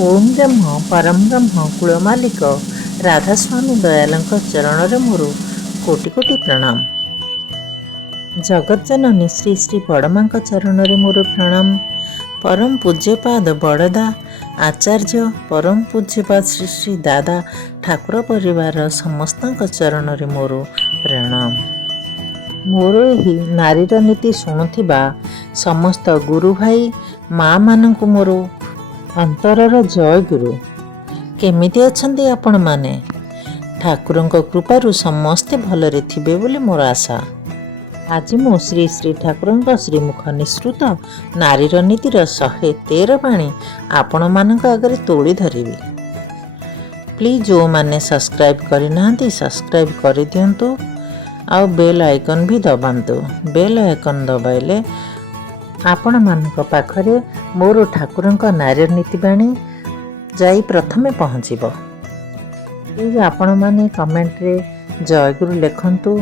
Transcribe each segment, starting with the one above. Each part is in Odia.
ଓಂ ବ୍ରହ୍ମ ପରମ ବ୍ରହ୍ମ କୂଳ ମାଲିକ ରାଧାସ୍ୱାମୀ ଦୟାଲଙ୍କ ଚରଣରେ ମୋର କୋଟି କୋଟି ପ୍ରଣାମ। ଜଗତଜନନୀ ଶ୍ରୀ ଶ୍ରୀ ବଡ଼ମାଙ୍କ ଚରଣରେ ମୋର ପ୍ରଣାମ। ପରମ ପୂଜ୍ୟପାଦ ବଡ଼ଦା ଆଚାର୍ଯ୍ୟ ପରମ ପୂଜ୍ୟପାଦ ଶ୍ରୀ ଶ୍ରୀ ଦାଦା ଠାକୁର ପରିବାରର ସମସ୍ତଙ୍କ ଚରଣରେ ମୋର ପ୍ରଣାମ। ମୋର ଏହି ନାରୀର ନୀତି ଶୁଣୁଥିବା ସମସ୍ତ ଗୁରୁ ଭାଇ ମା ମାନଙ୍କୁ ମୋର ଅନ୍ତରର ଜୟ ଗୁରୁ। କେମିତି ଅଛନ୍ତି ଆପଣମାନେ? ଠାକୁରଙ୍କ କୃପାରୁ ସମସ୍ତେ ଭଲରେ ଥିବେ ବୋଲି ମୋର ଆଶା। ଆଜି ମୁଁ ଶ୍ରୀ ଶ୍ରୀ ଠାକୁରଙ୍କ ଶ୍ରୀମୁଖ ନିଃସୃତ ନାରୀର ନୀତିର 113 ବାଣୀ ଆପଣମାନଙ୍କ ଆଗରେ ତୋଳି ଧରିବି। ପ୍ଲିଜ୍ ଯେଉଁମାନେ ସବସ୍କ୍ରାଇବ୍ କରିନାହାନ୍ତି ସବସ୍କ୍ରାଇବ୍ କରିଦିଅନ୍ତୁ ଆଉ ବେଲ୍ ଆଇକନ୍ ବି ଦବାନ୍ତୁ। ବେଲ୍ ଆଇକନ୍ ଦବାଇଲେ ଆପଣମାନଙ୍କ ପାଖରେ ମୋର ଠାକୁରଙ୍କ ନାରୀର ନୀତିବାଣୀ ଯାଇ ପ୍ରଥମେ ପହଞ୍ଚିବ। ପ୍ଲିଜ୍ ଆପଣମାନେ କମେଣ୍ଟରେ ଜୟଗୁରୁ ଲେଖନ୍ତୁ।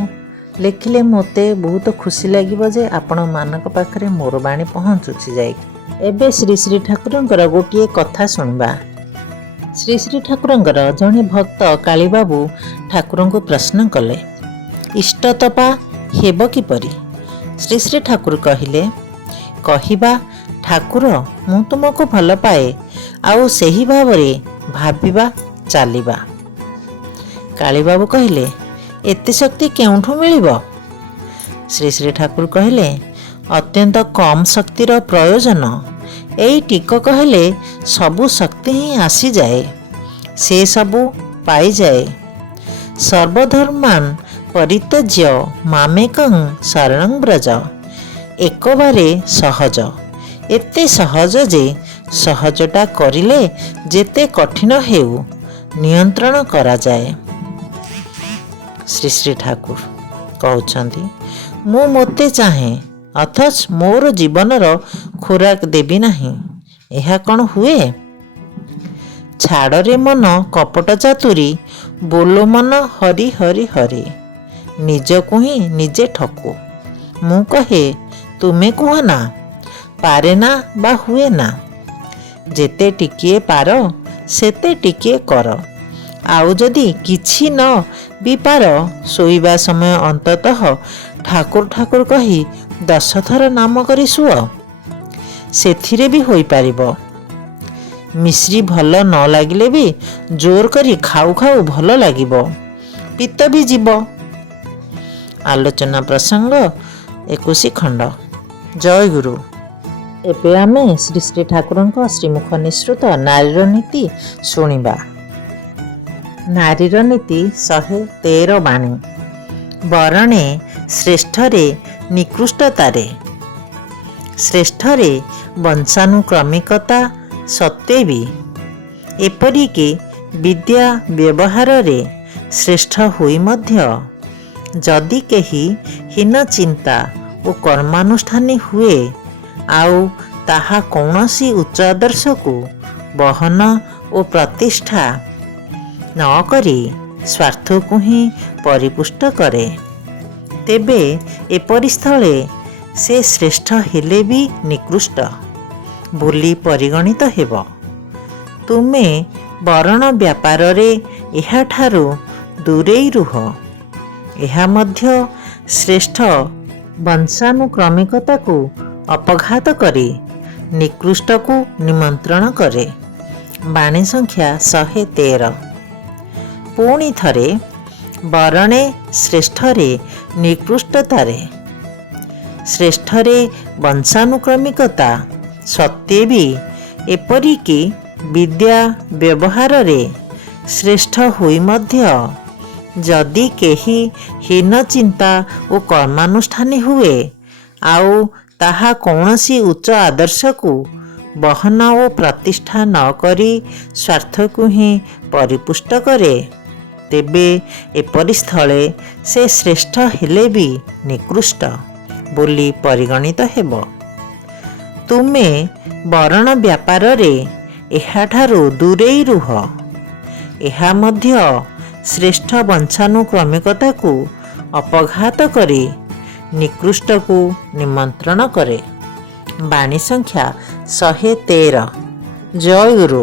ଲେଖିଲେ ମୋତେ ବହୁତ ଖୁସି ଲାଗିବ ଯେ ଆପଣମାନଙ୍କ ପାଖରେ ମୋର ବାଣୀ ପହଞ୍ଚୁଛି ଯାଇକି। ଏବେ ଶ୍ରୀ ଶ୍ରୀ ଠାକୁରଙ୍କର ଗୋଟିଏ କଥା ଶୁଣିବା। ଶ୍ରୀ ଶ୍ରୀ ଠାକୁରଙ୍କର ଜଣେ ଭକ୍ତ କାଳୀବାବୁ ଠାକୁରଙ୍କୁ ପ୍ରଶ୍ନ କଲେ, ଇଷ୍ଟତପା ହେବ କିପରି? ଶ୍ରୀ ଶ୍ରୀ ଠାକୁର କହିଲେ, କହିବା ଠାକୁର ମୁଁ ତୁମକୁ ଭଲ ପାଏ ଆଉ ସେହି ଭାବରେ ଭାବିବା ଚାଲିବା। କାଳୀବାବୁ କହିଲେ, ଏତେ ଶକ୍ତି କେଉଁଠୁ ମିଳିବ? ଶ୍ରୀ ଶ୍ରୀ ଠାକୁର କହିଲେ, ଅତ୍ୟନ୍ତ କମ୍ ଶକ୍ତିର ପ୍ରୟୋଜନ। ଏଇ ଟିକକ ହେଲେ ସବୁ ଶକ୍ତି ହିଁ ଆସିଯାଏ, ସେ ସବୁ ପାଇଯାଏ। ସର୍ବଧର୍ମାନ୍ ପରିତ୍ୟଜ୍ୟ ମାମେକଂ ଶରଣଂ ବ୍ରଜ। ଏକବାରେ ସହଜ, ଏତେ ସହଜ ଯେ ସହଜଟା କରିଲେ ଯେତେ କଠିନ ହେଉ ନିୟନ୍ତ୍ରଣ କରାଯାଏ। ଶ୍ରୀ ଶ୍ରୀ ଠାକୁର କହୁଛନ୍ତି, ମୁଁ ମୋତେ ଚାହେଁ ଅଥଚ ମୋର ଜୀବନର ଖୋରାକ ଦେବି ନାହିଁ, ଏହା କ'ଣ ହୁଏ? ଛାଡ଼ରେ ମନ କପଟ ଚାତୁରୀ, ବୋଲ ମନ ହରି ହରି ହରି। ନିଜକୁ ହିଁ ନିଜେ ଠକୁ। ମୁଁ କହେ ତୁମେ କୁହ ନା, ପାରେ ନା ବା ହୁଏ ନା। ଯେତେ ଟିକିଏ ପାର ସେତେ ଟିକିଏ କର। ଆଉ ଯଦି କିଛି ନ ବି ପାର, ଶୋଇବା ସମୟ ଅନ୍ତତଃ ଠାକୁର ଠାକୁର କହି 10 ଥର ନାମ କରି ଶୁଅ, ସେଥିରେ ବି ହୋଇପାରିବ। ମିଶ୍ରି ଭଲ ନ ଲାଗିଲେ ବି ଜୋର କରି ଖାଉ ଖାଉ ଭଲ ଲାଗିବ, ପିତ୍ତ ବି ଯିବ। ଆଲୋଚନା ପ୍ରସଙ୍ଗ 21 ଖଣ୍ଡ। ଜୟଗୁରୁ। ଏବେ ଆମେ ଶ୍ରୀ ଶ୍ରୀ ଠାକୁରଙ୍କ ଶ୍ରୀମୁଖ ନିଃସୃତ ନାରୀର ନୀତି ଶୁଣିବା। ନାରୀର ନୀତି 113 ବାଣୀ। ବରଣେ ଶ୍ରେଷ୍ଠରେ ନିକୃଷ୍ଟତାରେ। ଶ୍ରେଷ୍ଠରେ ବଂଶାନୁକ୍ରମିକତା ସତ୍ତ୍ୱେ ବି, ଏପରିକି ବିଦ୍ୟା ବ୍ୟବହାରରେ ଶ୍ରେଷ୍ଠ ହୋଇ ମଧ୍ୟ ଯଦି କେହି ହୀନ ଚିନ୍ତା ଓ କର୍ମାନୁଷ୍ଠାନୀ ହୁଏ ଆଉ ତାହା କୌଣସି ଉଚ୍ଚ ଆଦର୍ଶକୁ ବହନ ଓ ପ୍ରତିଷ୍ଠା ନ କରି ସ୍ୱାର୍ଥକୁ ହିଁ ପରିପୁଷ୍ଟ କରେ, ତେବେ ଏପରି ସ୍ଥଳେ ସେ ଶ୍ରେଷ୍ଠ ହେଲେ ବି ନିକୃଷ୍ଟ ବୋଲି ପରିଗଣିତ ହେବ। ତୁମେ ବରଣ ବ୍ୟାପାରରେ ଏହାଠାରୁ ଦୂରେଇ ରୁହ। ଏହା ମଧ୍ୟ ଶ୍ରେଷ୍ଠ ବଂଶାନୁକ୍ରମିକତାକୁ ଅପଘାତ କରି ନିକୃଷ୍ଟକୁ ନିମନ୍ତ୍ରଣ କରେ। ବାଣୀ ସଂଖ୍ୟା 113। ପୁଣି ଥରେ, ବରଣେ ଶ୍ରେଷ୍ଠରେ ନିକୃଷ୍ଟତାରେ। ଶ୍ରେଷ୍ଠରେ ବଂଶାନୁକ୍ରମିକତା ସତ୍ତ୍ୱେ ବି, ଏପରିକି ବିଦ୍ୟା ବ୍ୟବହାରରେ ଶ୍ରେଷ୍ଠ ହୋଇ ମଧ୍ୟ ଯଦି କେହି ହୀନ ଚିନ୍ତା ଓ କର୍ମାନୁଷ୍ଠାନୀ ହୁଏ ଆଉ ତାହା କୌଣସି ଉଚ୍ଚ ଆଦର୍ଶକୁ ବହନ ଓ ପ୍ରତିଷ୍ଠା ନ କରି ସ୍ୱାର୍ଥକୁ ହିଁ ପରିପୁଷ୍ଟ କରେ, ତେବେ ଏପରି ସ୍ଥଳେ ସେ ଶ୍ରେଷ୍ଠ ହେଲେ ବି ନିକୃଷ୍ଟ ବୋଲି ପରିଗଣିତ ହେବ। ତୁମେ ବରଣ ବ୍ୟାପାରରେ ଏହାଠାରୁ ଦୂରେଇ ରୁହ। ଏହା ମଧ୍ୟ ଶ୍ରେଷ୍ଠ ବଂଶାନୁକ୍ରମିକତାକୁ ଅପଘାତ କରି ନିକୃଷ୍ଟକୁ ନିମନ୍ତ୍ରଣ କରେ। ବାଣୀ ସଂଖ୍ୟା 113। ଜୟଗୁରୁ।